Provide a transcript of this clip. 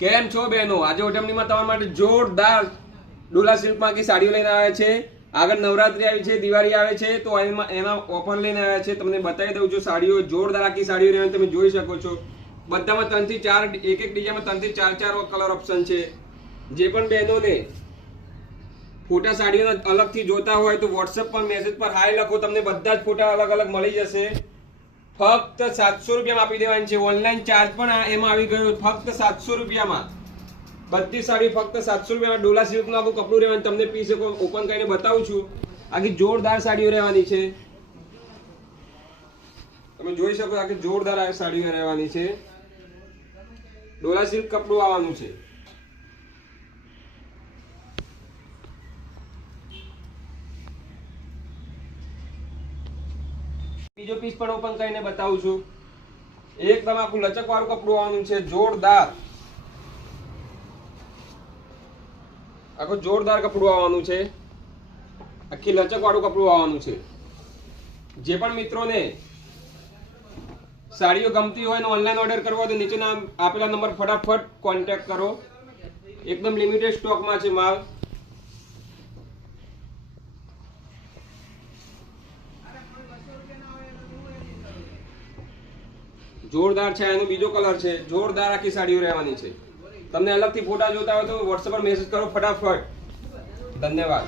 કેમ છો બહેનો? આજે ઓટમણીમાં તમારા માટે જોરદાર ડોલા સિલ્કમાં કી સાડીઓ લઈને આવ્યા છે. આગળ નવરાત્રી આવી છે, દિવાળી આવે છે, તો એના ઓફર લઈને આવ્યા છે. તમને બતાવી દઉં છું સાડીઓ, જોરદાર આખી સાડીઓ રહેવાની તમે જોઈ શકો છો. બધામાં 3 થી 4, એક ડિઝાઇનમાં 3 થી 4 કલર ઓપ્શન છે. જે પણ બહેનોને ફોટા સાડીઓના અલગથી જોતા હોય તો વોટ્સએપ પર મેસેજ પર હાય લખો, તમને બધા જ ફોટા અલગ અલગ મળી જશે. ફક્ત 700 રૂપિયામાં આપી દેવાની છે. ઓનલાઈન ચાર્જ પણ એમાં આવી ગયો. ફક્ત 700 રૂપિયામાં બધી સાડી ફક્ત 700 રૂપિયામાં ડોલા સિલ્કનું આખું કપડું રહેવાનું. તમને પીસ ઓપન કરીને બતાવું છું. આખી જોરદાર સાડીઓ રહેવાની છે. તમે જોઈ શકો આખી જોરદાર સાડીઓ રહેવાની છે. ડોલા સિલ્ક કપડું આવવાનું છે. બીજો પીસ પણ ઓપન કરીને બતાવું છું. એકદમ આખું લચક વાળું કપડું આવવાનું છે. જોરદાર આખું જોરદાર કપડું આવવાનું છે. આખી લચક વાળું કપડું આવવાનું છે. જે પણ મિત્રોને સાડીઓ ગમતી હોય ને ઓનલાઈન ઓર્ડર કરવો હોય તો નીચેના આપેલા નંબર ફટાફટ કોન્ટેક્ટ કરો. એકદમ લિમિટેડ સ્ટોકમાં છે માલ. જોરદાર છે. એનો બીજો કલર છે. જોરદાર આખી સાડીઓ રહેવાની છે. તમને અલગથી ફોટા જોતા હોય તો વોટ્સએપ પર મેસેજ કરો ફટાફટ. ધન્યવાદ.